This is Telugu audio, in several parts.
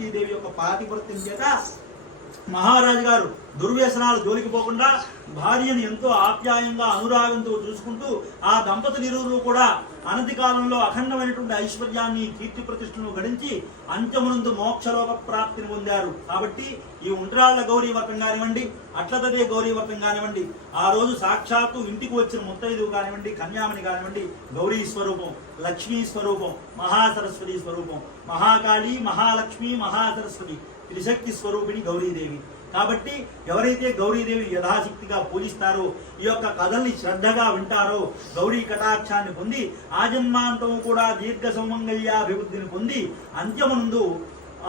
పార్వతీదేవి యొక్క పాతివృత్యం చేత మహారాజు గారు దుర్వ్యసనాలు జోలికి పోకుండా భార్యను ఎంతో ఆప్యాయంగా అనురాగంతో చూసుకుంటూ ఆ దంపతులు ఇరువురు కూడా అనతి కాలంలో అఖండమైనటువంటి ఐశ్వర్యాన్ని కీర్తి ప్రతిష్టను గడించి అంత్యమునందు మోక్షలోక ప్రాప్తిని పొందారు. కాబట్టి ఈ ఉండ్రాళ్ళ గౌరీ కానివ్వండి అట్లతదే గౌరీవర్తం కానివ్వండి ఆ రోజు సాక్షాత్తు ఇంటికి వచ్చిన ముత్తైదు కానివ్వండి కన్యామణి కానివ్వండి గౌరీ స్వరూపం లక్ష్మీ స్వరూపం మహాసరస్వతి స్వరూపం మహాకాళి మహాలక్ష్మి మహాసరస్వతి. త్రిశక్తి స్వరూపిణి గౌరీదేవి. కాబట్టి ఎవరైతే గౌరీదేవి యథాశక్తిగా పూజిస్తారో ఈ యొక్క కథల్ని శ్రద్ధగా వింటారో గౌరీ కటాక్షాన్ని పొంది ఆజన్మాంతం కూడా దీర్ఘ సౌమంగళ్యాభివృద్ధిని పొంది అంత్యమునందు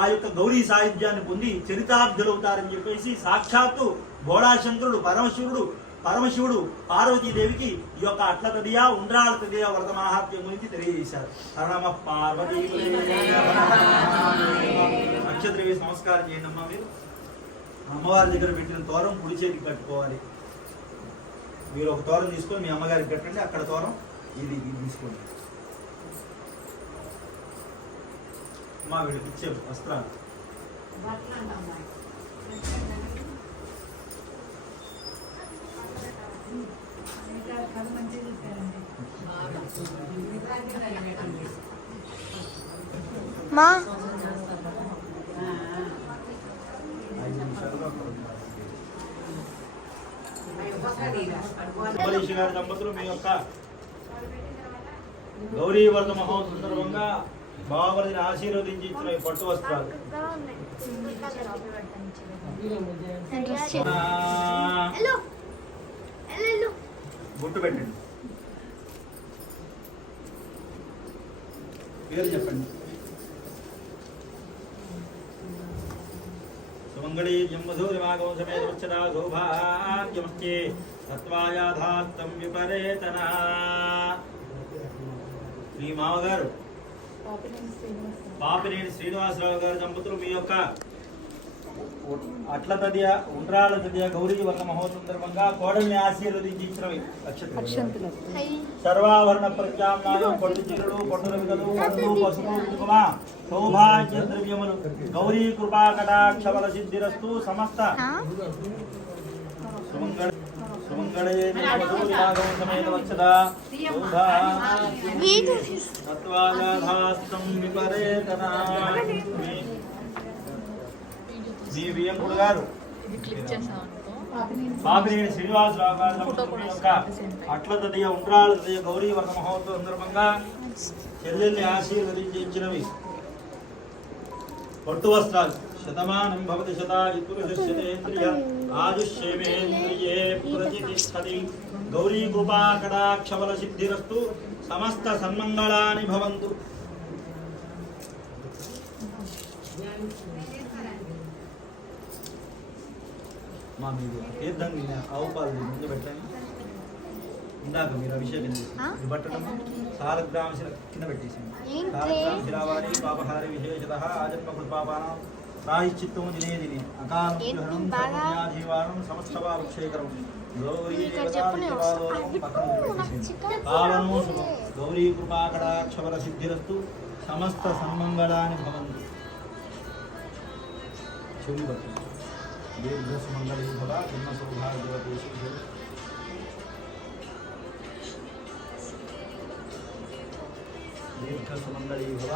ఆ యొక్క గౌరీ సాహిత్యాన్ని పొంది చరితార్థులవుతారని చెప్పేసి సాక్షాత్తు బోడాశంకరుడు పరమశివుడు పరమశివుడు పార్వతీదేవికి ఈ యొక్క అట్ల తదియా ఉండ్రాల తదియా వ్రత మహాత్మ్యం గురించి తెలియజేశారు. హరణమ పార్వతీ. నక్షత్ర నమస్కారం చేయండి అమ్మా మీరు. అమ్మవారి దగ్గర పెట్టిన తోరం కుడి చేతికి కట్టుకోవాలి. మీరు ఒక తోరం తీసుకొని మీ అమ్మగారికి కట్టండి అక్కడ తోరం ఇది తీసుకోండి. అమ్మా వీడికి ఇచ్చే వస్త్రాలు. మా? గారి దంపతులు మీ యొక్క గౌరీ వ్రత మహోత్సవం సందర్భంగా బావరిని ఆశీర్వదించి ఇచ్చిన పట్టు వస్త్రాలు. ఆ, హలో హలో గుట్టు పెట్టండి. పేరు చెప్పండి సుమంగళీ జంబధూరిమాగం సమేత వచ్చదా సౌభాగ్యమస్తి తత్వాయాధాత్తం విపరేతన మీ మామగారు పాపినేని శ్రీనివాసరావు గారి దంపతులు మీ యొక్క అట్ల తదియ ఉండ్రాల తదియ గౌరీ వర్ణ మహోత్సవం సందర్భంగా కోడల్ని ఆశీర్వదించి ఇచ్చినవి అక్షతలు. సర్వాభరణ ప్రత్యామ్నాయం పట్టు చీరలు పట్టు రవికలు పండ్లు పసుపు కుంకుమ సౌభాగ్య ద్రవ్యములు గౌరీ కృపా కటాక్షబల సిద్ధిరస్తు సమస్త. సుమంగళ సమేత వచ్చదా విపరేతన మీ- వియంకుడు గారు పాపినేని శ్రీనివాసరావు గారి దంపతుల యొక్క అట్ల తదియ ఉండ్రాల తదియ గౌరీ వర్ణ మహోత్సవం సందర్భంగా చెల్లెల్ని ఆశీర్వదించినవి పట్టు వస్త్రాలు. శతమానం భవతి ప్రతిష్టతి. గౌరీ కృపా కటాక్షబల సిద్ధిరస్తు. సమస్త సన్మంగళాని భవంతు. మా మీరు తీర్థం ఆవు పాలు ముందు పెట్టండి ఇందాక మీరు అభిషేకం చేసి పట్టడం సాలగ్రామ శిల కింద పెట్టేసింది ఏంటి? సాలగ్రామ శిలావారి పాపహారి విశేషత ఆజన్మ కృపాపానం ప్రాయశ్చిత్తం దినే దినే. అకాలం పెట్టేసింది. చికెన్ పాలనో శుభం గౌరీ కృపాకటాక్షవర సిద్ధిరస్తు సమస్త సన్మంగళాని భవంతు. చెవి పట్టు దీర్ఘ సుమంగళీ భవ జన్మ సౌభాగ్యవతేషు దీర్ఘ సుమంగళీ భవ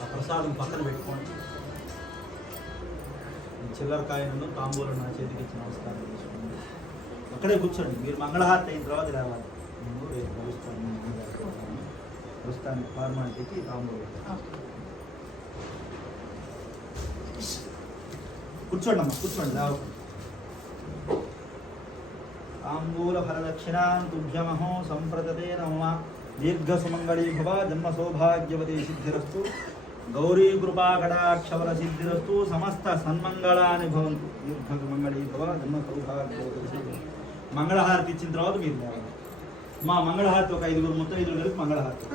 ఆ ప్రసాదం పక్కన పెట్టుకోండి. చిల్లర కాయలను తాంబూలను నా చేతికి ఇచ్చిన నమస్కారం చేసుకోండి అక్కడే కూర్చోండి. మీరు మంగళహారతి అయిన తర్వాత రావాలి నేను రేపు కలుస్తాను. మీ ప్రస్తుతానికి ఫార్మాలిటీకి తాంబూలం. కూర్చోండి అమ్మ కూర్చోండి. రావు. తాంబూల ఫలదక్షిణాం తుభ్యమహో సంప్రదతే నమ. దీర్ఘసుమంగళీ భవ జన్మ సౌభాగ్యవతి సిద్ధిరస్తు. గౌరీ కృపాకటాక్షవర సిద్ధిరస్తు సమస్త సన్మంగళాన్ని భవంతు. దీర్ఘసుమంగళీ భవ జన్మ సౌభాగ్యవతి సిద్ధిరస్తు. మంగళహారతి ఇచ్చిన తర్వాత మీరు మా మంగళహారతి ఒక ఐదుగురు మొత్తం ఐదుగురు కలిపి మంగళహారతి.